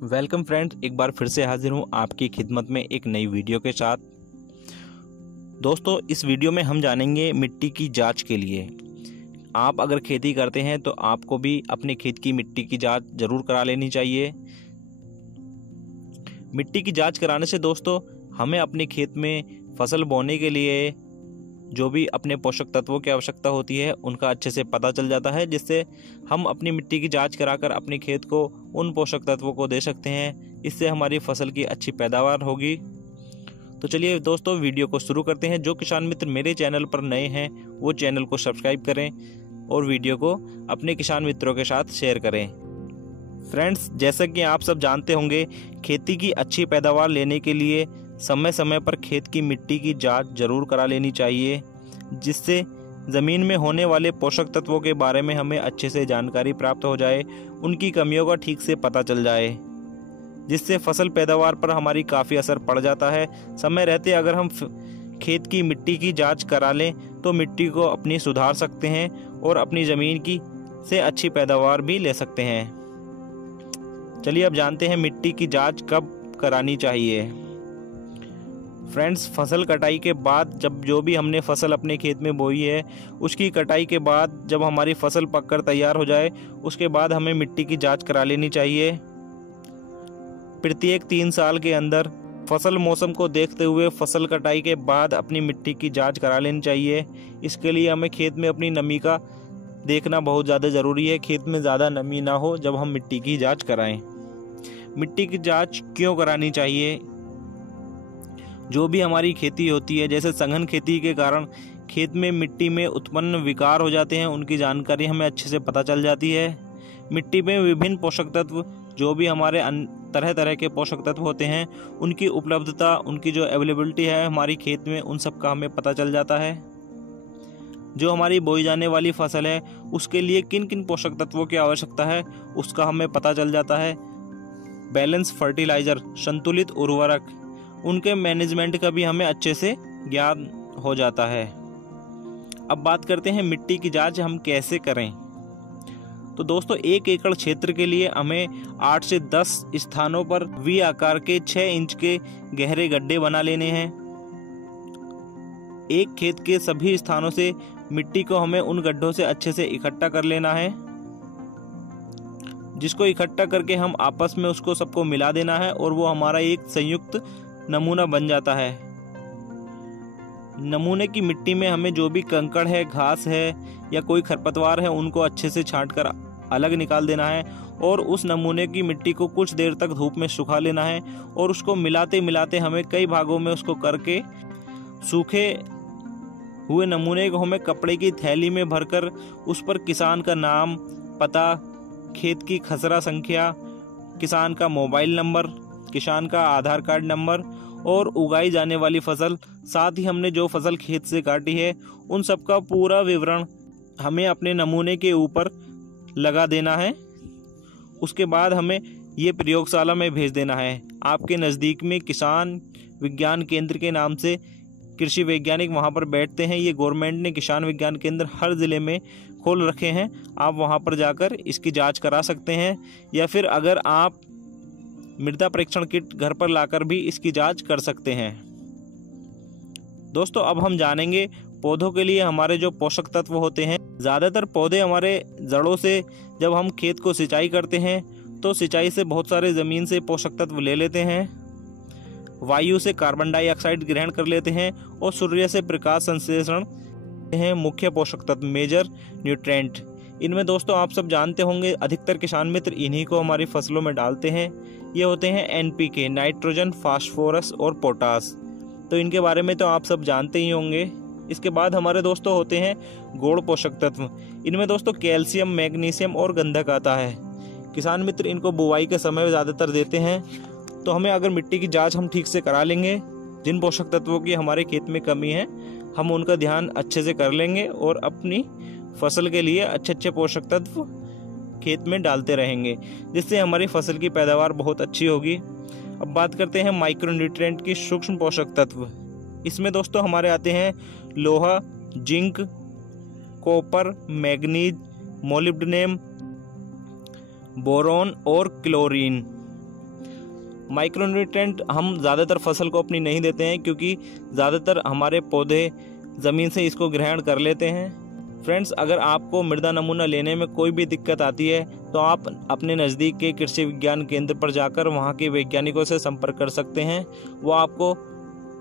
Welcome friends, एक बार फिर से हाजिर हूँ आपकी खिदमत में एक नई वीडियो के साथ। दोस्तों, इस वीडियो में हम जानेंगे मिट्टी की जांच के लिए। आप अगर खेती करते हैं तो आपको भी अपने खेत की मिट्टी की जांच जरूर करा लेनी चाहिए। मिट्टी की जांच कराने से दोस्तों हमें अपने खेत में फसल बोने के लिए जो भी अपने पोषक तत्वों की आवश्यकता होती है उनका अच्छे से पता चल जाता है, जिससे हम अपनी मिट्टी की जांच कराकर अपने खेत को उन पोषक तत्वों को दे सकते हैं। इससे हमारी फसल की अच्छी पैदावार होगी। तो चलिए दोस्तों, वीडियो को शुरू करते हैं। जो किसान मित्र मेरे चैनल पर नए हैं वो चैनल को सब्सक्राइब करें और वीडियो को अपने किसान मित्रों के साथ शेयर करें। फ्रेंड्स, जैसा कि आप सब जानते होंगे, खेती की अच्छी पैदावार लेने के लिए समय समय पर खेत की मिट्टी की जांच जरूर करा लेनी चाहिए, जिससे ज़मीन में होने वाले पोषक तत्वों के बारे में हमें अच्छे से जानकारी प्राप्त हो जाए, उनकी कमियों का ठीक से पता चल जाए, जिससे फसल पैदावार पर हमारी काफ़ी असर पड़ जाता है। समय रहते अगर हम खेत की मिट्टी की जांच करा लें तो मिट्टी को अपनी सुधार सकते हैं और अपनी ज़मीन की से अच्छी पैदावार भी ले सकते हैं। चलिए अब जानते हैं मिट्टी की जांच कब करानी चाहिए। फ्रेंड्स, फसल कटाई के बाद जब जो भी हमने फसल अपने खेत में बोई है उसकी कटाई के बाद जब हमारी फसल पककर तैयार हो जाए उसके बाद हमें मिट्टी की जांच करा लेनी चाहिए। प्रत्येक 3 साल के अंदर फसल मौसम को देखते हुए फसल कटाई के बाद अपनी मिट्टी की जांच करा लेनी चाहिए। इसके लिए हमें खेत में अपनी नमी का देखना बहुत ज़्यादा ज़रूरी है। खेत में ज़्यादा नमी ना हो जब हम मिट्टी की जांच कराएं। मिट्टी की जांच क्यों करानी चाहिए? जो भी हमारी खेती होती है, जैसे सघन खेती के कारण खेत में मिट्टी में उत्पन्न विकार हो जाते हैं, उनकी जानकारी हमें अच्छे से पता चल जाती है। मिट्टी में विभिन्न पोषक तत्व, जो भी हमारे तरह तरह के पोषक तत्व होते हैं, उनकी उपलब्धता, उनकी जो अवेलेबिलिटी है हमारी खेत में, उन सब का हमें पता चल जाता है। जो हमारी बोई जाने वाली फसल है उसके लिए किन किन पोषक तत्वों की आवश्यकता है उसका हमें पता चल जाता है। बैलेंस फर्टिलाइजर, संतुलित उर्वरक, उनके मैनेजमेंट का भी हमें अच्छे से ज्ञान हो जाता है। अब बात करते हैं मिट्टी की जांच हम कैसे करें। तो दोस्तों, 1 एकड़ क्षेत्र के लिए हमें 8 से 10 स्थानों पर वी आकार के 6 इंच के गहरे गड्ढे बना लेने हैं। एक खेत के सभी स्थानों से मिट्टी को हमें उन गड्ढों से अच्छे से इकट्ठा कर लेना है, जिसको इकट्ठा करके हम आपस में उसको सबको मिला देना है और वो हमारा एक संयुक्त नमूना बन जाता है। नमूने की मिट्टी में हमें जो भी कंकड़ है, घास है या कोई खरपतवार है, उनको अच्छे से छांटकर अलग निकाल देना है और उस नमूने की मिट्टी को कुछ देर तक धूप में सुखा लेना है और उसको मिलाते मिलाते हमें कई भागों में उसको करके सूखे हुए नमूने को हमें कपड़े की थैली में भरकर उस पर किसान का नाम, पता, खेत की खसरा संख्या, किसान का मोबाइल नंबर, किसान का आधार कार्ड नंबर और उगाई जाने वाली फसल, साथ ही हमने जो फसल खेत से काटी है उन सब का पूरा विवरण हमें अपने नमूने के ऊपर लगा देना है। उसके बाद हमें ये प्रयोगशाला में भेज देना है। आपके नज़दीक में किसान विज्ञान केंद्र के नाम से कृषि वैज्ञानिक वहाँ पर बैठते हैं। ये गवर्नमेंट ने किसान विज्ञान केंद्र हर ज़िले में खोल रखे हैं। आप वहाँ पर जाकर इसकी जांच करा सकते हैं, या फिर अगर आप मृदा परीक्षण किट घर पर लाकर भी इसकी जांच कर सकते हैं। दोस्तों, अब हम जानेंगे पौधों के लिए हमारे जो पोषक तत्व होते हैं। ज़्यादातर पौधे हमारे जड़ों से, जब हम खेत को सिंचाई करते हैं तो सिंचाई से बहुत सारे ज़मीन से पोषक तत्व ले लेते हैं, वायु से कार्बन डाइऑक्साइड ग्रहण कर लेते हैं और सूर्य से प्रकाश संश्लेषण हैं मुख्य पोषक तत्व, मेजर न्यूट्रेंट। इनमें दोस्तों आप सब जानते होंगे, अधिकतर किसान मित्र इन्हीं को हमारी फसलों में डालते हैं। ये होते हैं NPK, नाइट्रोजन, फास्फोरस और पोटास। तो इनके बारे में तो आप सब जानते ही होंगे। इसके बाद हमारे दोस्तों होते हैं गौण पोषक तत्व। इनमें दोस्तों कैल्शियम, मैग्नीशियम और गंधक आता है। किसान मित्र इनको बुवाई के समय ज़्यादातर देते हैं। तो हमें अगर मिट्टी की जांच हम ठीक से करा लेंगे, जिन पोषक तत्वों की हमारे खेत में कमी है हम उनका ध्यान अच्छे से कर लेंगे और अपनी फसल के लिए अच्छे अच्छे पोषक तत्व खेत में डालते रहेंगे, जिससे हमारी फसल की पैदावार बहुत अच्छी होगी। अब बात करते हैं माइक्रोन्यूट्रिएंट की सूक्ष्म पोषक तत्व। इसमें दोस्तों हमारे आते हैं लोहा, zinc, copper, manganese, molybdenum, boron और क्लोरीन। माइक्रोन्यूट्रेंट हम ज़्यादातर फसल को अपनी नहीं देते हैं, क्योंकि ज़्यादातर हमारे पौधे ज़मीन से इसको ग्रहण कर लेते हैं। फ्रेंड्स, अगर आपको मृदा नमूना लेने में कोई भी दिक्कत आती है तो आप अपने नज़दीक के कृषि विज्ञान केंद्र पर जाकर वहाँ के वैज्ञानिकों से संपर्क कर सकते हैं। वो आपको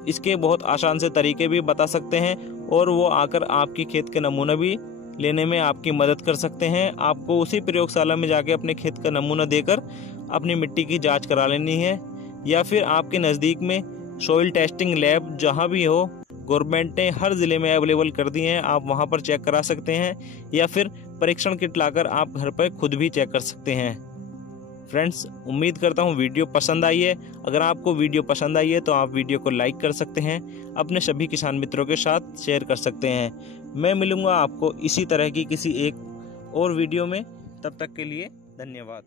इसके बहुत आसान से तरीके भी बता सकते हैं और वो आकर आपकी खेत के नमूना भी लेने में आपकी मदद कर सकते हैं। आपको उसी प्रयोगशाला में जाके अपने खेत का नमूना देकर अपनी मिट्टी की जांच करा लेनी है, या फिर आपके नज़दीक में सॉइल टेस्टिंग लैब जहां भी हो, गवर्नमेंट ने हर ज़िले में अवेलेबल कर दिए हैं, आप वहां पर चेक करा सकते हैं, या फिर परीक्षण किट लाकर आप घर पर खुद भी चेक कर सकते हैं। फ्रेंड्स, उम्मीद करता हूँ वीडियो पसंद आई है। अगर आपको वीडियो पसंद आई है तो आप वीडियो को लाइक कर सकते हैं, अपने सभी किसान मित्रों के साथ शेयर कर सकते हैं। मैं मिलूँगा आपको इसी तरह की किसी एक और वीडियो में, तब तक के लिए धन्यवाद।